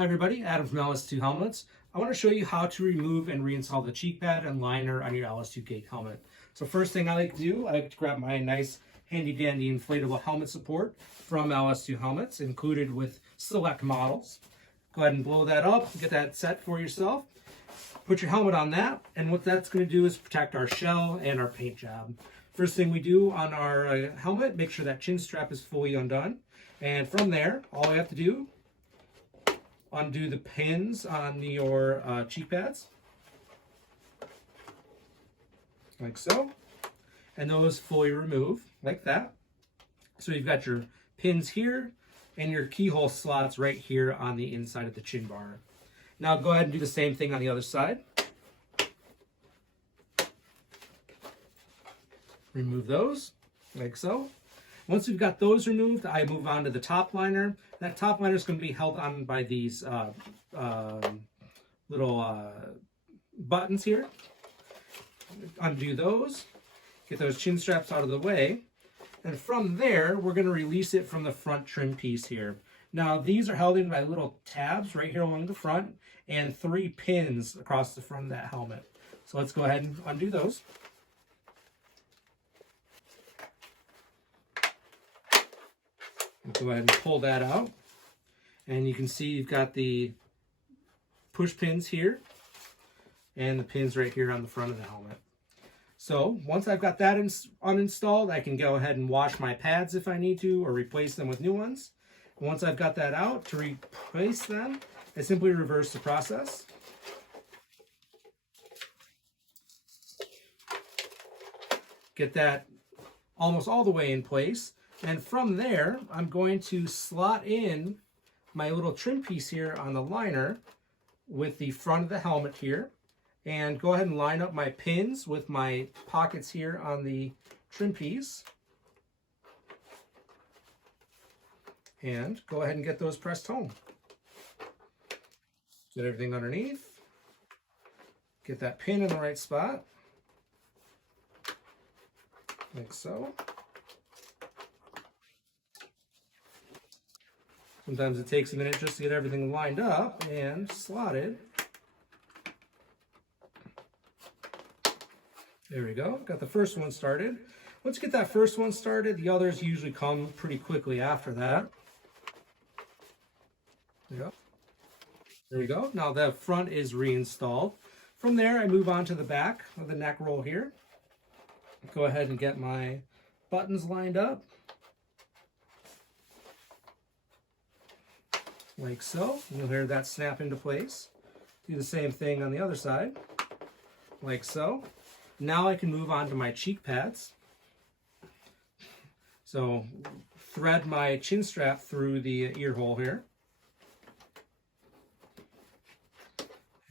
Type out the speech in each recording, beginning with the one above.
Hi everybody, Adam from LS2 Helmets. I want to show you how to remove and reinstall the cheek pad and liner on your LS2 Gate helmet. So first thing I like to do, I like to grab my nice handy dandy inflatable helmet support from LS2 Helmets, included with select models. Go ahead and blow that up, get that set for yourself. Put your helmet on that, and what that's going to do is protect our shell and our paint job. First thing we do on our helmet, make sure that chin strap is fully undone. And from there, all we have to do, undo the pins on your cheek pads, like so, and those fully remove, like that. So you've got your pins here and your keyhole slots right here on the inside of the chin bar. Now go ahead and do the same thing on the other side. Remove those, like so. Once we've got those removed, I move on to the top liner. That top liner is going to be held on by these little buttons here. Undo those, get those chin straps out of the way, and from there, we're going to release it from the front trim piece here. Now, these are held in by little tabs right here along the front and 3 pins across the front of that helmet. So let's go ahead and undo those. Go ahead and pull that out, and you can see you've got the push pins here and the pins right here on the front of the helmet. So once I've got that uninstalled, I can go ahead and wash my pads if I need to, or replace them with new ones. And once I've got that out, to replace them, I simply reverse the process. Get that almost all the way in place. And from there, I'm going to slot in my little trim piece here on the liner with the front of the helmet here, and go ahead and line up my pins with my pockets here on the trim piece. And go ahead and get those pressed home. Get everything underneath. Get that pin in the right spot, like so. Sometimes it takes a minute just to get everything lined up and slotted. There we go, got the first one started. Once you get that first one started, the others usually come pretty quickly after that. There you go. There you go. Now the front is reinstalled. From there, I move on to the back of the neck roll here. Go ahead and get my buttons lined up, like so. You'll hear that snap into place. Do the same thing on the other side, like so. Now I can move on to my cheek pads. So thread my chin strap through the ear hole here.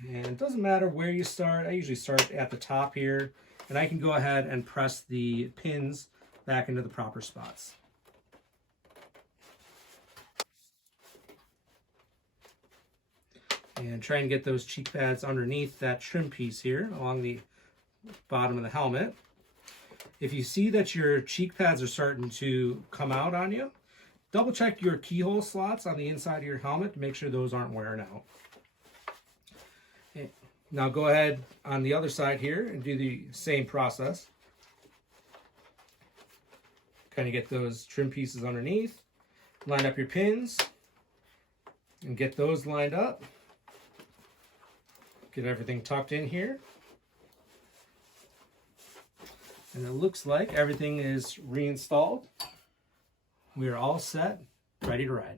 And it doesn't matter where you start. I usually start at the top here, and I can go ahead and press the pins back into the proper spots. And try and get those cheek pads underneath that trim piece here along the bottom of the helmet. If you see that your cheek pads are starting to come out on you, double check your keyhole slots on the inside of your helmet to make sure those aren't wearing out. Okay. Now go ahead on the other side here and do the same process. Kind of get those trim pieces underneath, line up your pins, and get those lined up. Get everything tucked in here. And it looks like everything is reinstalled. We are all set, ready to ride.